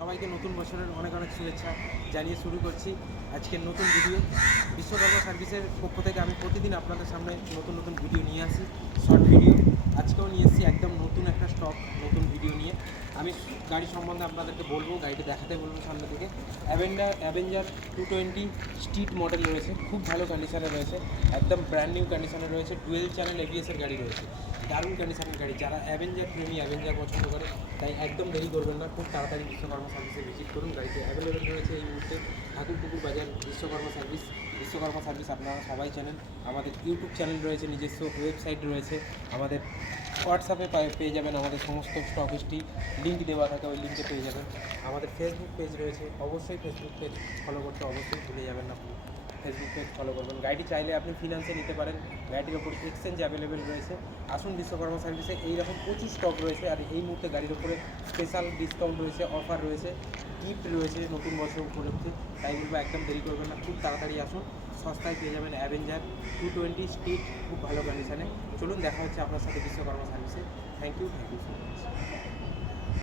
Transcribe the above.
সবাইকে নতুন বছরের অনেক অনেক শুভেচ্ছা জানিয়ে শুরু করছি আজকের নতুন ভিডিও। বিশ্বকর্মা সার্ভিসের পক্ষ থেকে আমি প্রতিদিন আপনাদের সামনে নতুন নতুন ভিডিও নিয়ে আসি, শর্ট ভিডিও। আজকেও নিয়ে এসেছি একদম নতুন একটা স্টক, নতুন ভিডিও নিয়ে। আমি গাড়ি সম্বন্ধে আপনাদেরকে বলবো, গাড়িটা দেখাতে বলবো সামনে থেকে। অ্যাভেঞ্জার 220 স্ট্রিট মডেল রয়েছে, খুব ভালো কন্ডিশনে রয়েছে, একদম ব্র্যান্ড নিউ কন্ডিশনে রয়েছে। ডুয়েল চ্যানেল এবিএসের গাড়ি রয়েছে, দারুণ কন্ডিশনের গাড়ি। যারা অ্যাভেঞ্জার প্রেমী, অ্যাভেঞ্জার পছন্দ করে, তাই একদম দেরি করবেন না, খুব তাড়াতাড়ি বিশ্বকর্মা সার্ভিসে ভিজিট করুন। গাড়িতে অ্যাভেলেবেল রয়েছে এই মুহূর্তে ঠাকুরপুকুর বাজার বিশ্বকর্মা সার্ভিস। বিশ্বকর্মা সার্ভিস আপনারা সবাই জানেন। আমাদের ইউটিউব চ্যানেল রয়েছে, নিজস্ব ওয়েবসাইট রয়েছে, আমাদের হোয়াটসঅ্যাপে পেয়ে যাবেন আমাদের সমস্ত স্টক হিস্ট্রি, লিঙ্ক দেওয়া থাকে, ওই লিঙ্কে পেয়ে যাবেন। আমাদের ফেসবুক পেজ রয়েছে, অবশ্যই ফেসবুক পেজ ফলো করতে অবশ্যই ভুলে যাবেন না, ফেসবুক পেজ ফলো করবেন। গাড়িটি চাইলে আপনি ফিনান্সে নিতে পারেন, গাড়িটির ওপর এক্সচেঞ্জ অ্যাভেলেবেল রয়েছে। আসুন বিশ্বকর্মা সার্ভিসে, এইরকম প্রচুর স্টক রয়েছে। আর এই মুহূর্তে গাড়ির ওপরে স্পেশাল ডিসকাউন্ট রয়েছে, অফার রয়েছে, গিফট রয়েছে নতুন বছর উপলক্ষে। তাই বলবো একদম দেরি করবেন না, খুব তাড়াতাড়ি আসুন। সস্তায় পেয়ে যাবেন অ্যাভেঞ্জার 220 স্ট্রিট, খুব ভালো কন্ডিশনে। চলুন দেখা হচ্ছে আপনার সাথে বিশ্বকর্মা সার্ভিসে। Thank you so much.